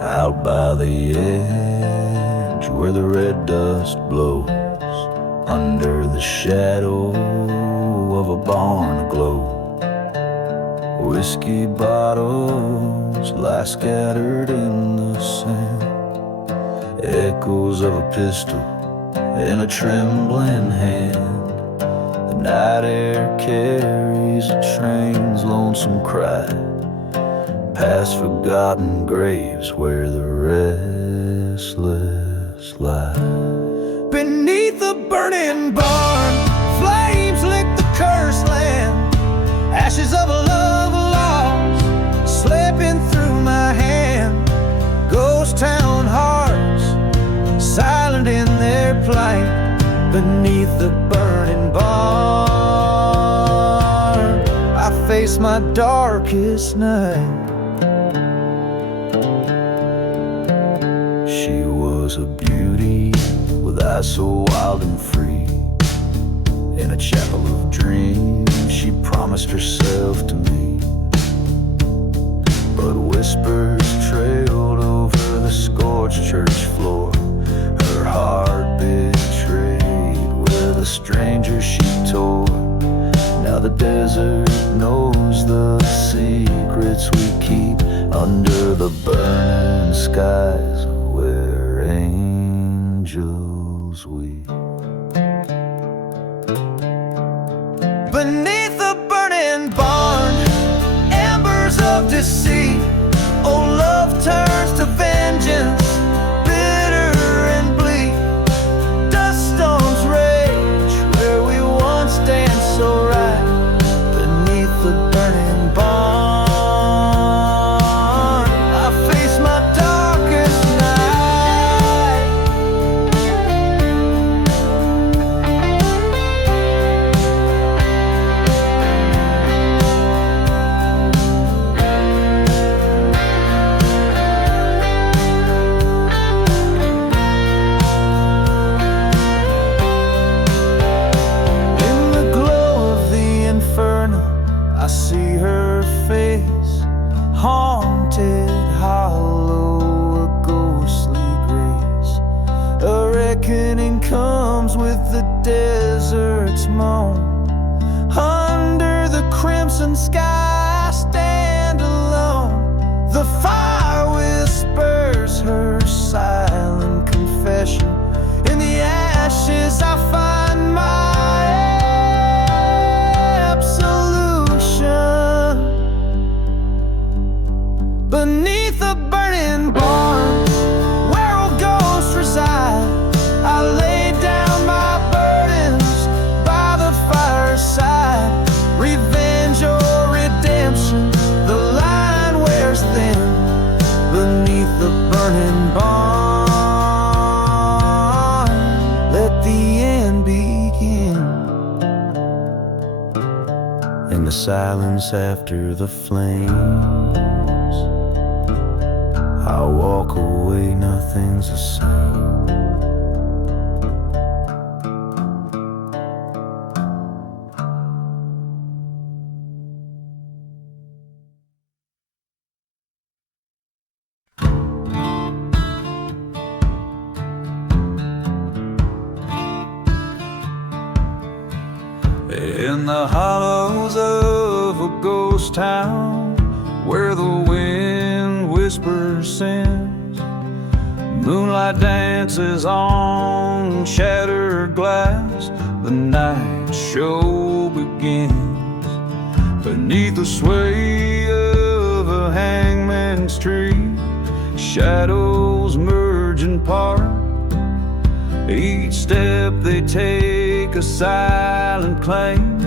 Out by the edge where the red dust blows, under the shadow of a barn aglow, whiskey bottles lie scattered in the sand, echoes of a pistol in a trembling hand. The night air carries a train's lonesome cry, past forgotten graves where the restless lie. Beneath the burning barn, flames lick the cursed land, ashes of a love lost slipping through my hand. Ghost town hearts, silent in their plight, beneath the burning barn I face my darkest night. She was a beauty with eyes so wild and free. In a chapel of dreams she promised herself to me, but whispers trailed over the scorched church floor. Her heart betrayed with a stranger she tore. Now the desert knows the secrets we keep under the burning skies where angels weep. Beneath the burning barn, embers of deceit, oh love turns to vengeance, bitter and bleak. Dust storms rage where we once danced so right, beneath the burning barn I face my darkest night. In the glow of the inferno I see her face, haunted, hollow, a ghostly grace. A reckoning comes with the desert's moan. Under the crimson sky I stand alone. The fire whispers her silent confession. In the ashes I find my absolution. Beneath the burning barns where old ghosts reside, I lay down my burdens by the fireside. Revenge or redemption, the line wears thin. Beneath the burning barn, let the end begin. In the silence after the flames, I walk away, nothing's the same. In the hollows of a ghost town where the wind Moonlight dances on shattered glass. The night show begins beneath the sway of a hangman's tree. Shadows merge and part. Each step they take a silent claim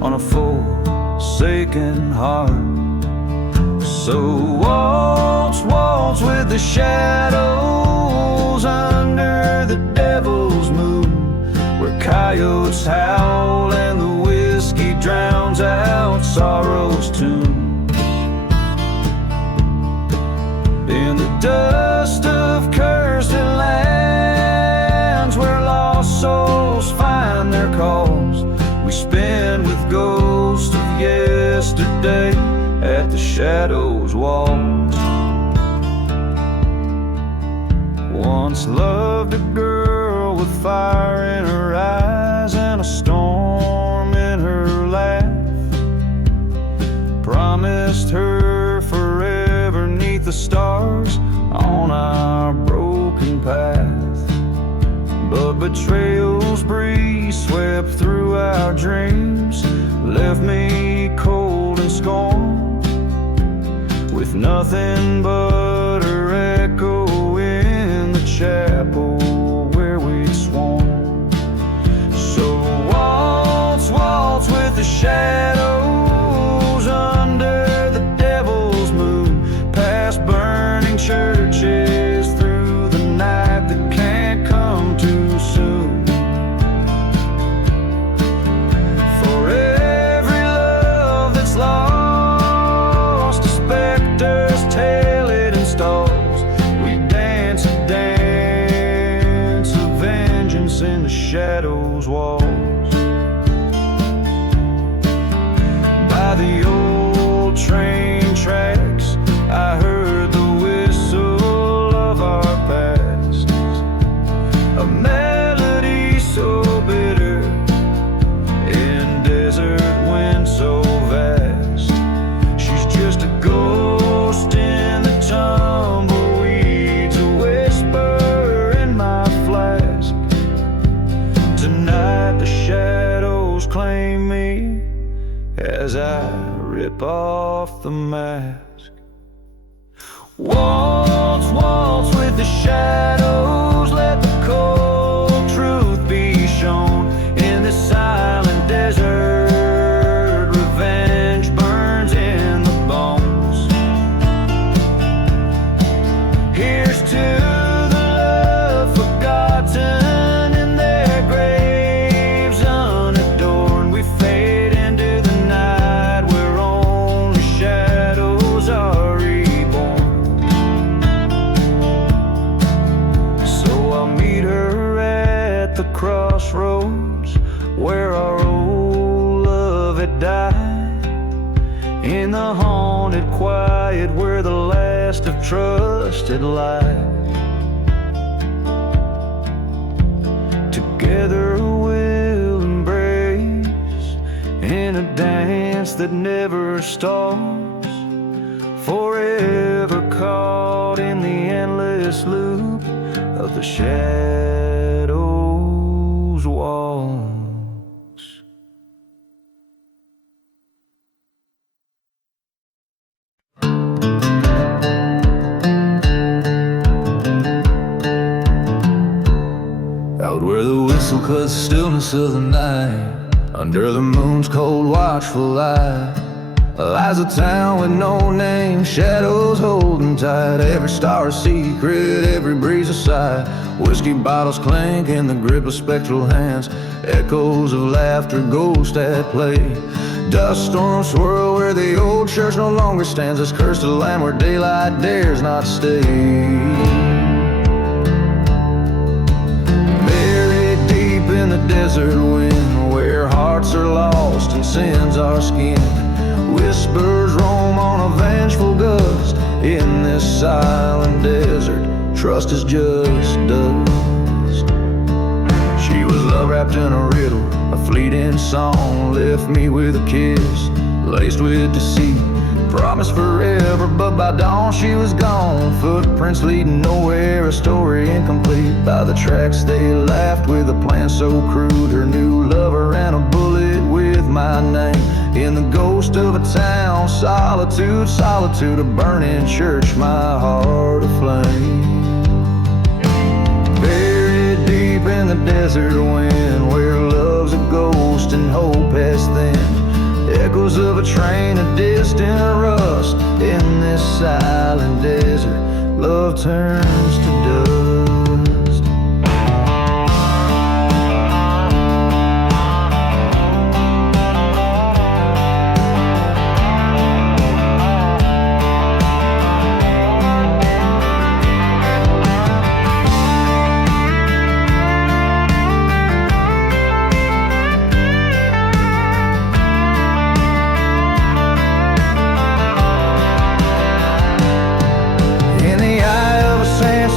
on a forsaken heart. So waltz, waltz with the shadows under the devil's moon, where coyotes howl and the whiskey drowns out sorrow's tune. In the dust of cursed lands where lost souls find their calls, we spin with ghosts of yesterday at the shadows' walls. Once loved a girl with fire in her eyes and a storm in her laugh. Promised her forever 'neath the stars on our broken path. But betrayal's breeze swept through our dreams, left me cold and scorned, with nothing but her echo in the chapel where we'd sworn. So waltz, waltz with the shadows under the devil's moon, past burning churches, through the night that can't come too soon. For every love that's lost, a specter's tale it installs. We dance a dance of vengeance in the shadows' walls. By the old train tracks, I heard the whistle of our past, a melody so bitter in desert wind so vast. She's just a ghost in the tumbleweeds, a whisper in my flask. Tonight the shadows claim me as I rip off the mask. Waltz, waltz with the shadows, let the cold truth be shown. In this silent desert, revenge burns in the bones. Here's to the love forgotten in their graves unadorned. We fade into the night where only shadows are reborn. So I'll meet her at the crossroads where our old love had died, in the haunted quiet where the last of trust had lied. Together we'll embrace in a dance that never stalls, forever caught in the endless loop of the shadows' walls. Out where the whistle cuts the stillness of the night, under the moon's cold watchful eye, lies a town with no name, shadows holding tight. Every star a secret, every breeze a sigh. Whiskey bottles clink in the grip of spectral hands, echoes of laughter, ghosts at play. Dust storms swirl where the old church no longer stands, as cursed a land where daylight dares not stay. In the desert wind, where hearts are lost and sins are skinned, whispers roam on a vengeful gust. In this silent desert, trust is just dust. She was love wrapped in a riddle, a fleeting song, left me with a kiss laced with deceit. Promised forever, but by dawn she was gone. Footprints leading nowhere, a story incomplete. By the tracks they laughed with a plan so crude. Her new lover and a bullet with my name. In the ghost of a town, solitude, solitude, a burning church, my heart aflame. Buried deep in the desert wind, where love's a ghost and hope has thinned. Echoes of a train, a distant rust. In this silent desert, love turns to dust.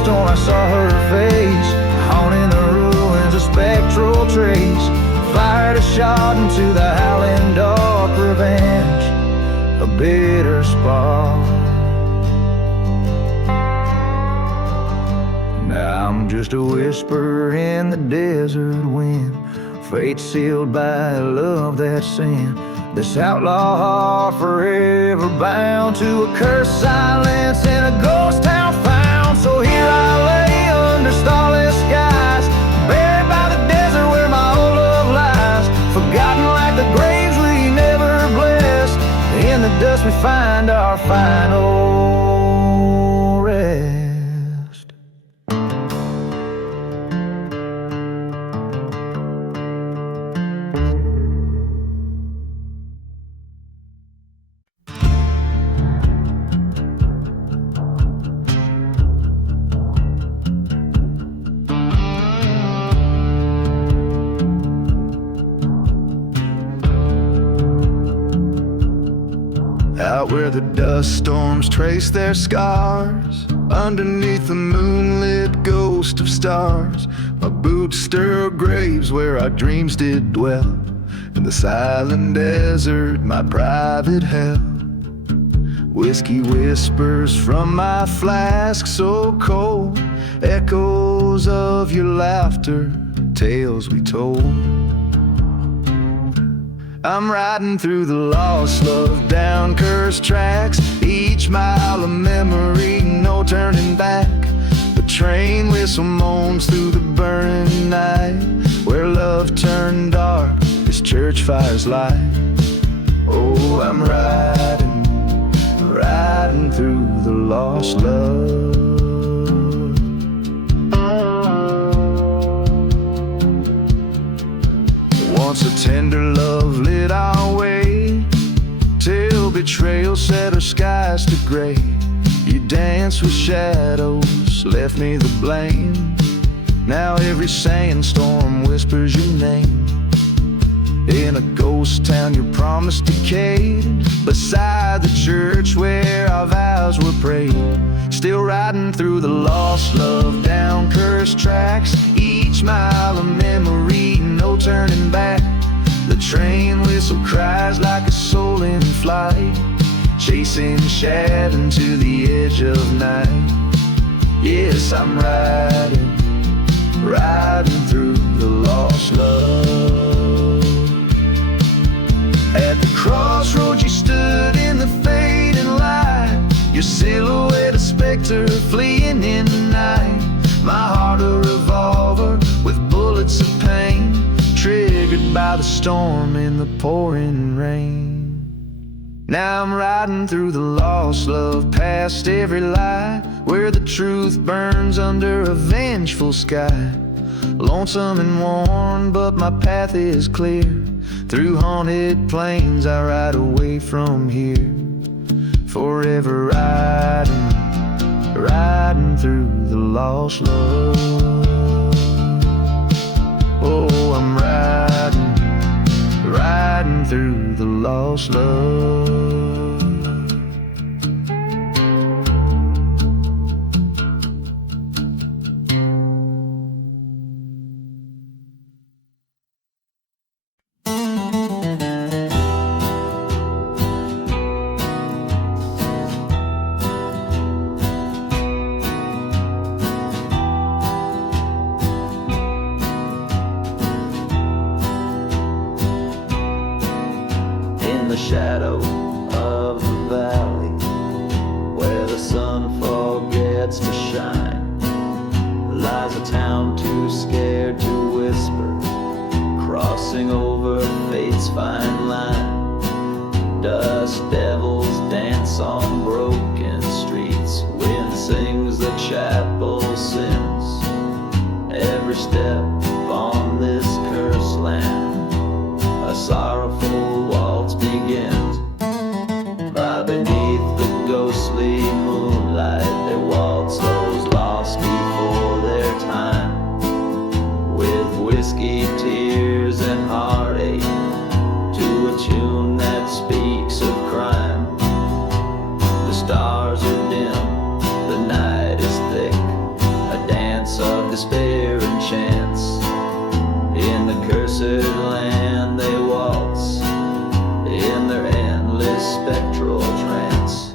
I saw her face, haunting the ruins, a spectral trace. Fired a shot into the howling dark, revenge, a bitter spark. Now I'm just a whisper in the desert wind, fate sealed by a love that's sin. This outlaw heart forever bound to a cursed silence in a ghost town found. So here I lay under starless skies, buried by the desert where my old love lies. Forgotten like the graves we never blessed. In the dust we find our final rest. Out where the dust storms trace their scars, underneath the moonlit ghost of stars, my boots stir graves where our dreams did dwell. In the silent desert, my private hell. Whiskey whispers from my flask so cold, echoes of your laughter, tales we told. I'm riding through the lost love, down cursed tracks. Each mile a memory, no turning back. The train whistle moans through the burning night, where love turned dark as church fires light. Oh, I'm riding, riding through the lost love. Once a tender love lit our way, till betrayal set our skies to gray. You danced with shadows, left me the blame. Now every sandstorm whispers your name. In a ghost town your promise decayed, beside the church where our vows were prayed. Still riding through the lost love, down cursed tracks. Each mile a memory, no turning back. The train whistle cries like a soul in flight, chasing shadow to the edge of night. Yes, I'm riding, riding through the lost love. At the crossroads you stood in the fading light, your silhouette a specter fleeing in the night. My heart a revolver with bullets of pain, triggered by the storm in the pouring rain. Now I'm riding through the lost love, past every lie, where the truth burns under a vengeful sky. Lonesome and worn, but my path is clear. Through haunted plains I ride away from here. Forever riding, riding through the lost love. Oh, I'm riding, riding through the lost love. shadow of the valley, where the sun forgets to shine, lies a town too scared to whisper, crossing over fate's fine line. Dust devils dance on broken streets, wind sings the chapel sins. Every step on this cursed land, a sorrowful waltz begins. By beneath the ghostly moonlight, they waltz those lost before their time, with whiskey, tears, and heartache, to a tune that speaks of crime. The stars are dim, the night is thick, a dance of despair and chance. In the cursed land they waltz, in their endless spectral trance.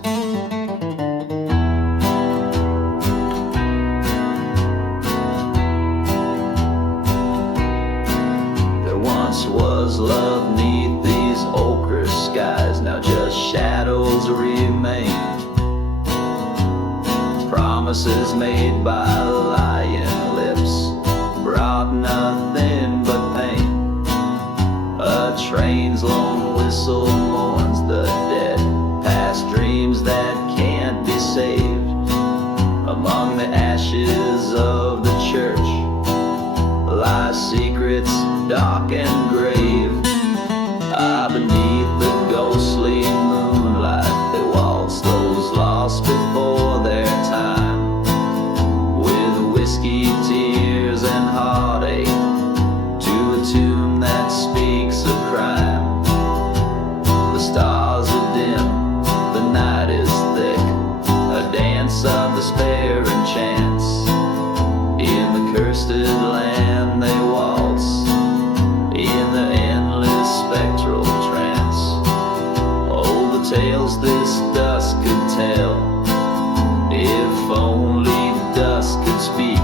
There once was love neath these ochre skies, now just shadows remain. Promises made by lying lips brought nothing but pain. A train's lone whistle mourns the dead, past dreams that can't be saved. Among the ashes of the church lie secrets dark and grave. Ah, beneath the ghostly moonlight, they waltz those lost before their time, with whiskey, tears, and heartache, to a tune that speaks of crime. The stars are dim, the night is thick, a dance of despair and chance. In the cursed land they waltz, in the endless spectral trance. Oh, the tales this dusk could tell, if only dusk could speak,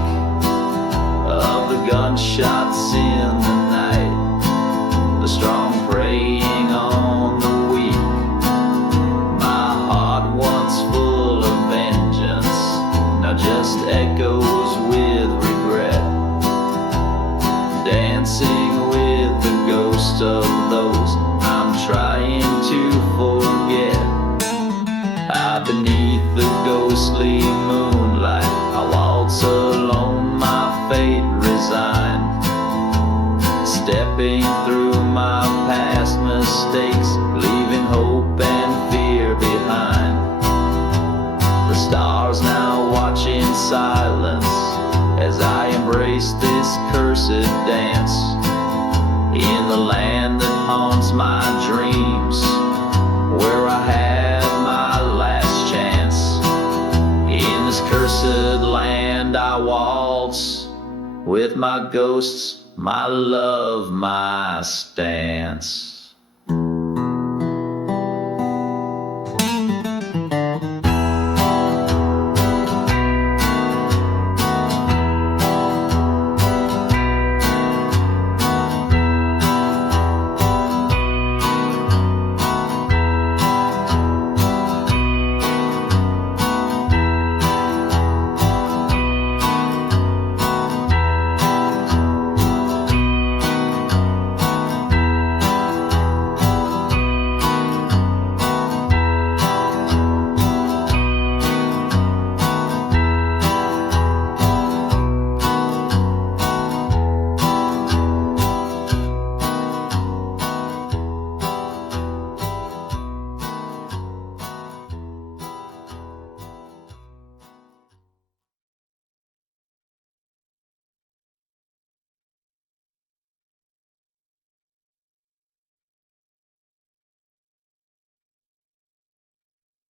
of the gunshots in the night, the strong preying on the weak. My heart once full of vengeance, now just echoes with regret, dancing with the ghosts of those I'm trying to forget. I beneath the ghostly moonlight, I waltz alone, my fate resigned, stepping through my past mistakes, leaving hope and fear behind. The stars now watch in silence as I embrace this cursed dance, in the land that haunts my dreams, where I had my last chance. In this cursed land I waltz, with my ghosts, my love, my stance.